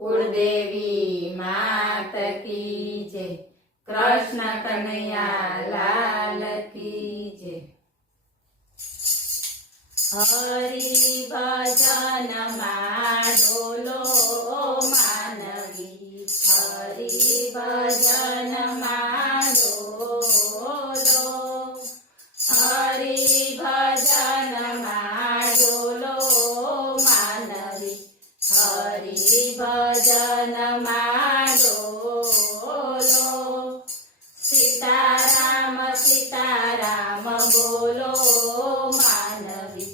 कुलदेवी मात की जय। कृष्ण कन्हैया लाल की जय। हरि भजन डोलो मानवी, हरि भजन डोलो, हरि भजन डोलो मानवी, हरि भजन डोलो। सीताराम बोलो मानवी,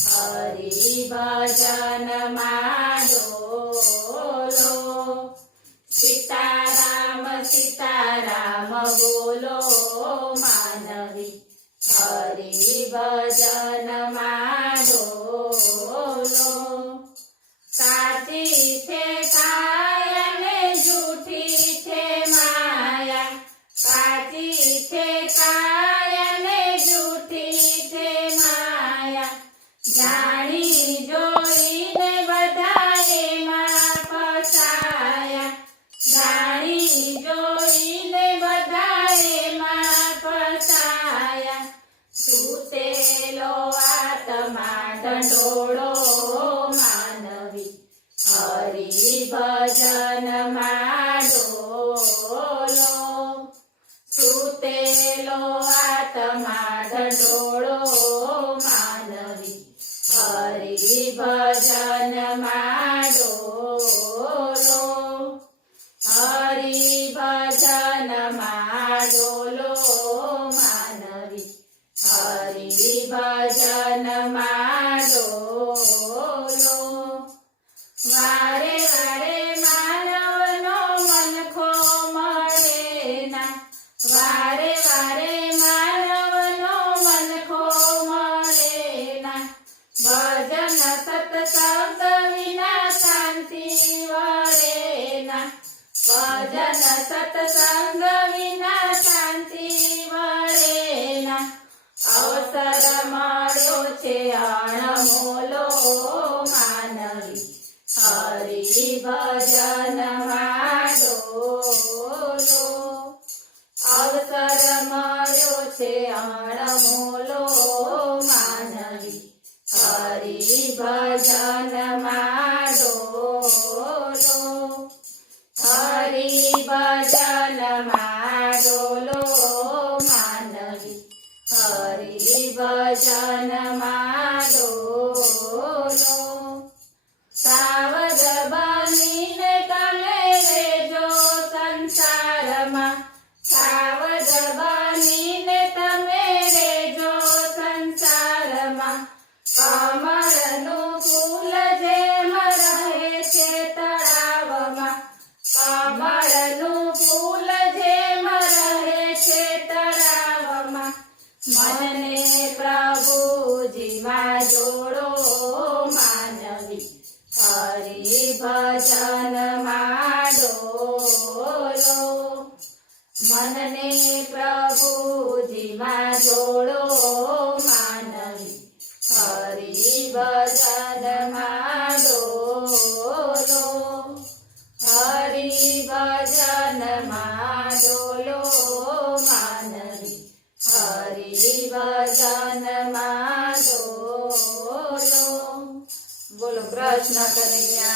हरि भजन डोलो। सीताराम बोलो मानवी, हरि भजन डोलो। साची छे काया ने झूठी छे माया, साची छे काया ने झूठी छे माया। जाणी जोईने बधाए मां फसाया, जाणी जोईने बधाए मां फसाया। सूतेलो आत्मा ढंढोळो मानवी, हरि भजन डोलो। सूतेलो आत्मा ढंढोळो मानवी, हरि भजन डोलो। हरि भजन डोलो मानवी, हरि भजन डोलो। वारे वारे मानवनो मनखो मळेना, वारे वारे मानवनो मनखो मळेना। भजन सत्संग विना शांति वळेना, भजन सत्संग विना शांति वळेना। अवसर मळ्यो छे अणमोलो मानवी, हरि भजन डोलो। अवसर मळ्यो छे अणमोलो मानवी, हरि भजन डोलो। हरि भजन डोलो मानवी, हरि भजन डोलो। सावध बनीने तमे रेजो संसारमा, सावध बनीने तमे रेजो संसारमा। कमळનું ફૂલ જેમ રહે છે તળાવમાં, કમળનું ફૂલ જેમ રહે છે તળાવમાં। मनने प्रभुजीમાં जोड़ो मानवी, हरि भजन डोलो। मनने प्रभुजीમાં जोड़ो मानवी, हरि भजन डोलो। हरि भजन डोलो मानवी, हरि भजन डोलो। बोलो कृष्ण कन्हैया